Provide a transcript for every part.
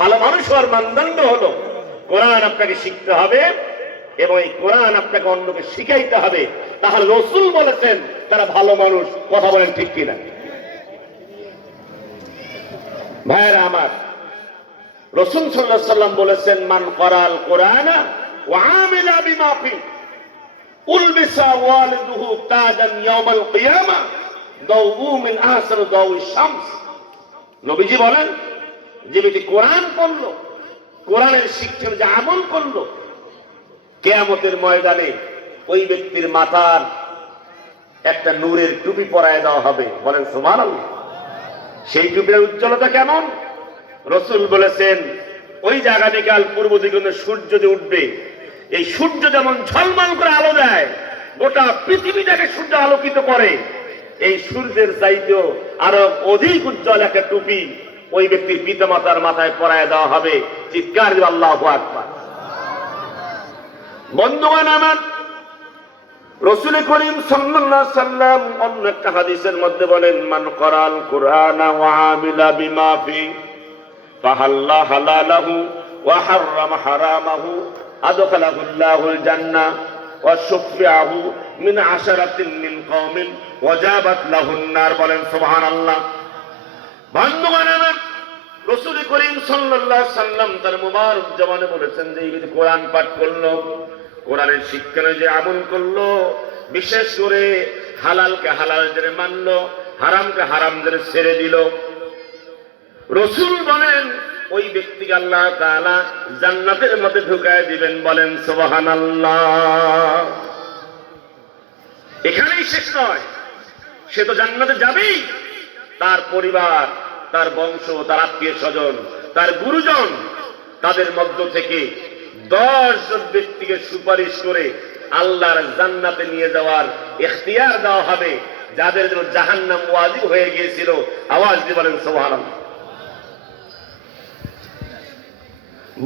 ভালো মানুষ হওয়ার মানদণ্ড হলো কোরআন আপনাকে শিখতে হবে এবং এই কোরআন আপনাকে অন্যকে শিখাইতে হবে। তাহলে রাসূল বলেছেন তারা ভালো মানুষ। কথা বলেন ঠিক কিনা? ভাইরা আমার, রাসূল সাল্লাল্লাহু আলাইহি ওয়াসাল্লাম বলেছেন, মান করাল কোরআনা ওয়া আমিলা বিমা ফি উলবিসা ওয়ালিদুহু তাজান ইয়াউমাল কিয়ামা দাউ মিন আহসান দাউই শামস। নবীজি বলেন, যে ব্যক্তি কোরআন পড়লো, কোরআনের শিক্ষার যে আমল করলো, কিয়ামতের ময়দানে ওই ব্যক্তির মাথার একটা নূরের টুপি পরায় দেওয়া হবে। বলেন সুবহানাল্লাহ। সেই টুপির উজ্জ্বলতা কেমন? রাসূল বলেছেন, ওই জায়গা থেকে কাল পূর্ব দিকে সূর্য যে উঠবে, এই সূর্য যেমন ঝলমল করে আলো দেয়, গোটা পৃথিবীটাকে সূর্য আলোকিত করে, এই সূর্যের চাইতেও আরো অধিক উজ্জ্বল একটা টুপি ওই ব্যক্তির পিতামাতার মাথায় পরায় দেওয়া হবে। চিৎকার দিয়ে আল্লাহু আকবার। বন্ধুগণ আমার, রাসূল করিম সাল্লাল্লাহু আলাইহি ওয়াসাল্লাম অন্য একটা হাদিসের মধ্যে বলেন, মান করাল কুরআনা ওয়া আমিলা বিমা ফি ফাহাল্লা হালালাহু ওয়া হাররামা হারামাহু আদখালাহু আল্লাহুল জান্নাহ ওয়া শুফিআহু মিন আশারাতিন মিন কওমিন ওয়াজাবাত লাহুন নার। বলেন সুবহানাল্লাহ। বন্ধুগণ আমার, রাসূল করিম সাল্লাল্লাহু আলাইহি ওয়াসাল্লাম তার মুবারক জবানে বলেছেন যে এই কোরআন পাঠ করলো, কোরআনের শিক্ষা যে আমল করলো, বিশেষ করে হালালকে হালাল জেনে মানলো, হারামকে হারাম জেনে ছেড়ে দিল, রাসূল বলেন ওই ব্যক্তিকে আল্লাহ তাআলা জান্নাতের মধ্যে ঢুকায় দিবেন। বলেন সুবহানাল্লাহ। এখানেই শেষ নয়, সে তো জান্নাতে যাবেই, তার পরিবার, তার বংশ, তার আত্মীয় স্বজন, তার গুরুজন, তাদের মধ্য থেকে 10 জন ব্যক্তিকে সুপারিশ করে আল্লাহর জান্নাতে নিয়ে যাওয়ার ইখতিয়ার দেওয়া হবে, যাদের জন্য জাহান্নাম ওয়াজিব হয়ে গিয়েছিল। আওয়াজ দিয়ে বলেন সুবহানাল্লাহ।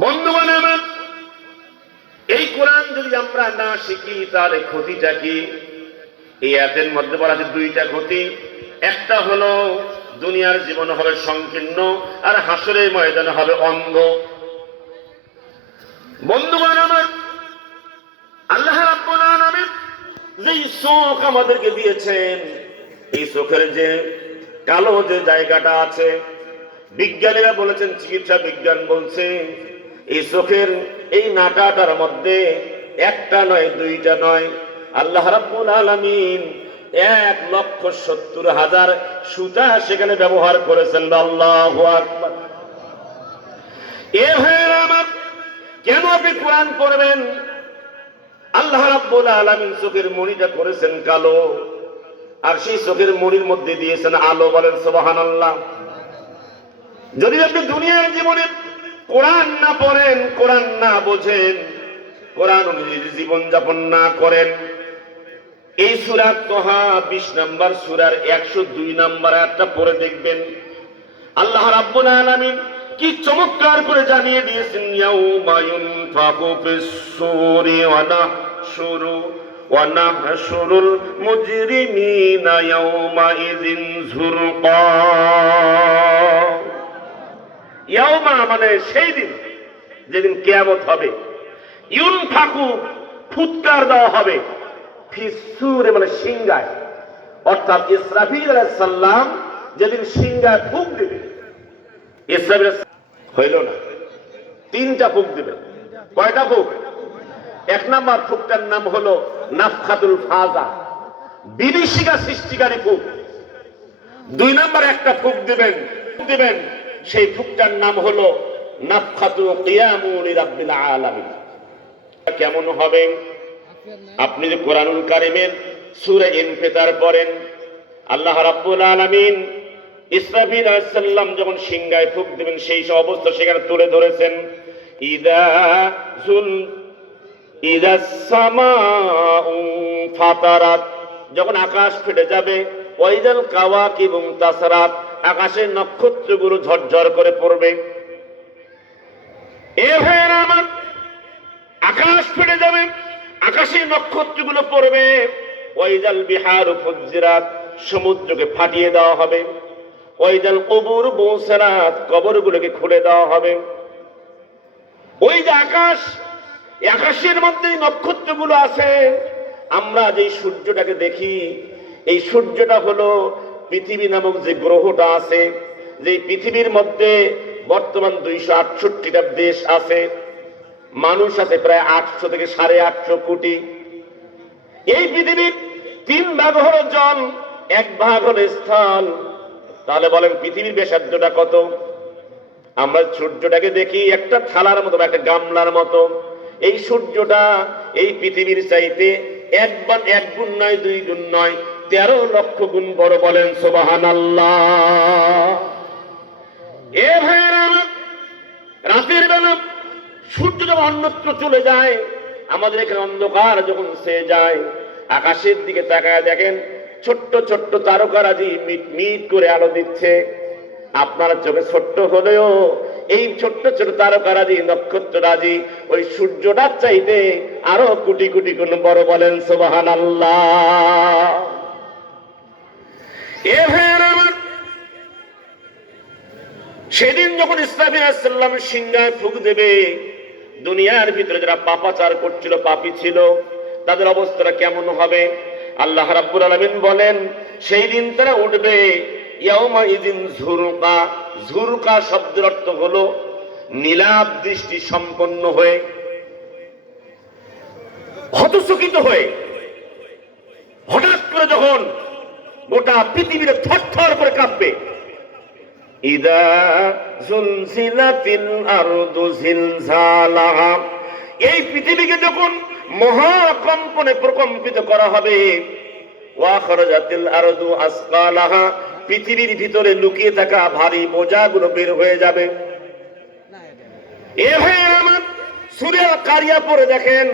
বন্ধুগণ আমার, এই কোরআন যদি আমরা না শিখি তাহলে ক্ষতিটা কি? এই আয়াতের মধ্যে বলা আছে 2টা ক্ষতি। একটা হলো দুনিয়ার জীবন হবে সংকীর্ণ, আর হাসরের ময়দানে হবে অন্ধ। বন্ধুগণ আমার, আল্লাহ রাব্বুল আলামিন যেই চোখ আমাদেরকে দিয়েছেন, এই চোখের যে কালো যে জায়গাটা আছে, বিজ্ঞানীরা বলেছেন, চিকিৎসা বিজ্ঞান বলছে, এই চোখের এই নাটাটার মধ্যে একটা নয়, 2টা নয়, আল্লাহ রাব্বুল আলামিন 1,70,000 সুতা সেখানে ব্যবহার করেছেন। আল্লাহু আকবার। এ ভাইরা আমার, কেন আপনি কোরআন পড়বেন? আল্লাহ রাব্বুল আলামিন চোখের মণিটা করেছেন কালো, আর সেই চোখের মণির মধ্যে দিয়েছেন আলো। বলেন সুবহানাল্লাহ। যদি আপনি দুনিয়ার জীবনে কোরআন না পড়েন, কোরআন না বোঝেন, কোরআন অনুযায়ী জীবন যাপন না করেন, এই সূরা তোহা 20 নম্বর সূরার 102 নম্বর আয়াতটা পড়ে দেখবেন, আল্লাহ রাব্বুল আলামিন কি চমৎকার করে জানিয়ে দিয়েছেন, ইয়াউমা ইউনফাকু ফিস-সূরি ওয়া নাহশুরুল মুজরিমিনা ইয়াউমা ইযিন যুরকা। ইয়াউমা মানে সেই দিন, যেদিন কিয়ামত হবে। ইউনফাকু ফুৎকার দেওয়া হবে, ফিস-সূরি মানে সিংহায়, অর্থাৎ ইসরাফিল আলাইহিস সালাম যেদিন সিংহায় ফুঁক দিবে। ইসরাফিল হইল না, 3টা ফুঁক দিবে। কয়টা ফুঁক? 1 নম্বর ফুঁকটার নাম হলো নাফখাতুল ফাজা, বিভীষিকা সৃষ্টিকারী ফুঁক। 2 নম্বর একটা ফুঁক দিবেন, সেই ফুঁকটার নাম হলো নাফখাতু কিয়ামু লিরাব্বিল আলামিন। কেমন হবে? আপনি যে কোরআনুল কারীমের সূরা ইনফিতার পড়েন, আল্লাহ রাব্বুল আলামিন ইসরাফিল আলাইহিস সালাম যখন সিংহায় ফুঁক দিবেন, সেই সব অবস্থা সেখানে তুলে ধরেছেন। ইদাস সামাউ ফাতারাত, যখন আকাশ ফেটে যাবে, ওয়াইদাল কাওয়াকিবু তাসরাত, আকাশের নক্ষত্রগুলো ঝরঝর করে পড়বে। এ ভাইরা আমার, আকাশ ফেটে যাবে, আকাশের নক্ষত্রগুলো পড়বে। ওয়াইদাল বিহারু ফুজ্জিরাত, সমুদ্রকে ফাটিয়ে দেওয়া হবে। ওয়াইদাল কুবুর বুসরাত, কবরগুলোকে খুলে দেওয়া হবে। ওই যে আকাশ, এই আকাশের মধ্যে নক্ষত্রগুলো আছে। আমরা যে সূর্যটাকে দেখি, এই সূর্যটা হলো পৃথিবী নামক যে গ্রহটা আছে, যে পৃথিবীর মধ্যে বর্তমান 268টা দেশ আছে, মানুষ আছে প্রায় 800 থেকে 850 কোটি। এই পৃথিবীর 3 ভাগ হলো জল, 1 ভাগ হলো স্থল। তাহলে বলেন পৃথিবীর ব্যাসার্ধটা কত? আমরা সূর্যটাকে দেখি একটা থালার মতো, একটা গামলার মতো। এই সূর্যটা এই পৃথিবীর চাইতে 1 গুণ নয়, 2 গুণ নয়, 13 লক্ষ গুণ বড়। বলেন সুবহানাল্লাহ। এ ভাইয়েরা, রাতের বেলা সূর্য যখন অন্যত্র চলে যায়, আমাদের এখানে অন্ধকার যখন ছেয়ে যায়, আকাশের দিকে তাকায় দেখেন ছোট্ট ছোট্ট তারকারাজি মিট মিট করে আলো দিচ্ছে। আপনার চোখে ছোট্ট হলেও এই ছোট্ট ছোট তারকারাজি, নক্ষত্ররাজি ওই সূর্যটার চাইতে আরো কোটি কোটি গুণ বড়। বলেন সুবহানাল্লাহ। এ ভাইয়েরা আমার, সেদিন যখন ইসরাফিল আলাইহিস সালাম সিংহায় ফুঁক দেবে, দুনিয়ার ভিতরে যারা পাপাচার করছিল, পাপী ছিল, তাদের অবস্থাটা কেমন হবে? আল্লাহ রাব্বুল আলামিন বলেন, সেই দিন তারা উঠবে ইয়াউমা ইযিন যুরকা। যুরকা শব্দের অর্থ হলো নীলাভ দৃষ্টি সম্পন্ন হয়ে, হতচকিত হয়ে। হঠাৎ করে যখন গোটা পৃথিবীতে থরথর করে কাঁপবে। ইদা জুলজিলাতিল আরদু জিলজালাহা, এই পৃথিবীকে যখন মহাকম্পনে প্রকম্পিত করা হবে। ওয়া খারাজাতিল আরদু আসকালাহা, পৃথিবীর ভিতরে লুকিয়ে থাকা ভারী বোঝাগুলো বের হয়ে যাবে। এ ভাই আমার, সূরা আল কারিয়া পড়ে দেখেন,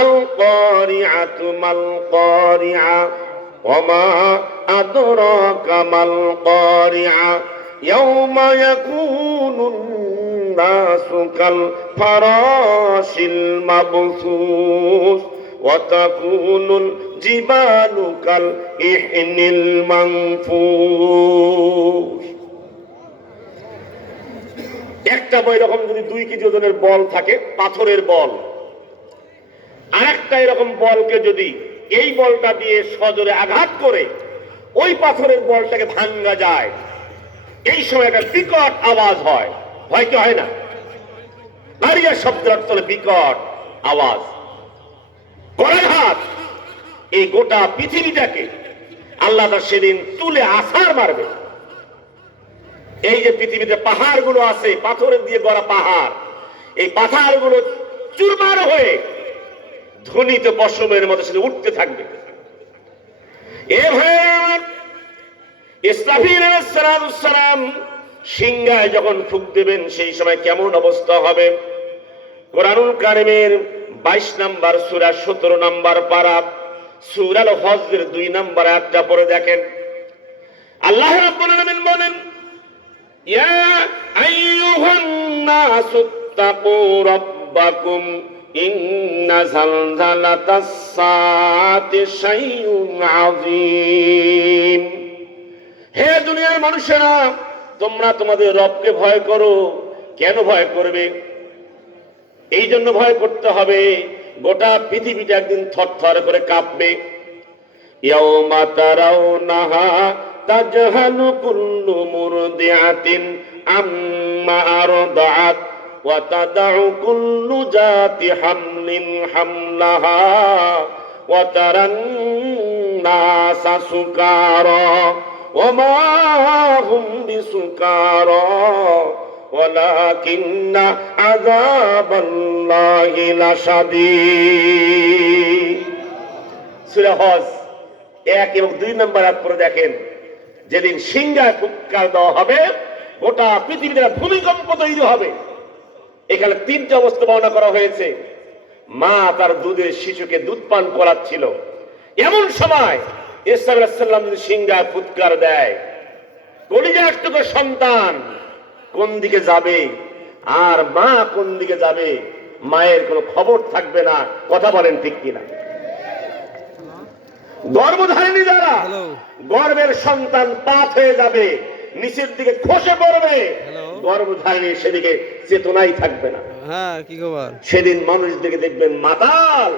আল কারিআতু মাল কারিআ ওমা আদরাকা মাল কারিআ ইয়াউমা ইয়াকুনুন নাসু কাল ফারাশিল মাবসুস ওয়া তাকুনুল জিবালু কাল ইহনিল মানফুস। একটা বই এরকম যদি 2 কেজি ওজনের বল থাকে, পাথরের বল, আরেকটা এরকম বলকে যদি এই বলটা দিয়ে সজোরে আঘাত করে ওই পাথরের বলটাকে ভাঙ্গা যায়, এই সময় একটা বিকট আওয়াজ হয়। হয় কি হয় না? কারিয়া শব্দের অর্থ হলো বিকট আওয়াজ, করাঘাত। এই গোটা পৃথিবীটাকে আল্লাহ তাআলা সেদিন তুলে আছাড় মারবে। এই যে পৃথিবীতে পাহাড়গুলো আছে, পাথরের দিয়ে গড়া পাহাড়, এই পাহাড়গুলো চুরমার হয়ে ধ্বনিত পশমের মতো সেটা উঠতে থাকবে। এ ভাইয়ের, ইসরাফিল আলাইহিস সালাম সিংহায় যখন ফুঁক দেবেন, সেই সময় কেমন অবস্থা হবে? কোরআনুল কারীমের 22 নম্বর সূরা 17 নম্বর পারা, সূরা আল হজরের 2 নম্বর আয়াতটা পড়ে দেখেন। আল্লাহ রাব্বুল আলামিন বলেন, ইয়া আইয়ুহান নাসু তাকু রাব্বাকুম ইন্না জালজালাতাস সাআতি শাইউন আযীম। হে দুনিয়ার মানুষেরা, তোমরা তোমাদের রবকে ভয় করো। কেন ভয় করবে? এই জন্য ভয় করতে হবে, গোটা পৃথিবীটা একদিন থরথর করে কাঁপবে। ইয়াউমা তারাউনাহা তাজহালু কুল্লু মুরদিআতিন আম্মা আরদাআত ওয়া তাদাউ কুল্লু জাতি হামলিন হামলাহা ওয়া তারান নাসা সুকারা ওয়া মা হুম বিসুকারা ওয়ালাকিন্না আযাবাল্লাহি লাশাদীদ। সূরা হজ 1 এবং 2 নম্বর আয়াত পড়ে দেখেন। যেদিন সিংহায় ফুৎকার দেওয়া হবে, গোটা পৃথিবীতে ভূমিকম্প তৈরি হবে। এখানে 3টা অবস্থা বর্ণনা করা হয়েছে। মা তার দুধের শিশুকে দুধ পান করাচ্ছিল, এমন সময় ইসরাফিল আলাইহিস সালাম যদি সিংহায় ফুৎকার দেয়, কলিজার টুকরো সন্তান কোন দিকে যাবে আর মা কোন দিকে যাবে, মায়ের কোনো খবর থাকবে না। কথা বলেন ঠিক কিনা? গর্ভধারিণী যারা, হ্যালো গর্ভের সন্তান পাত হয়ে যাবে, নিচের দিকে খসে পড়বে, হ্যালো গর্ভধারিণী সেদিকে চেতনাই থাকবে না। হ্যাঁ কি খবর সেদিন মানুষ দিকে দেখবেন মাতাল,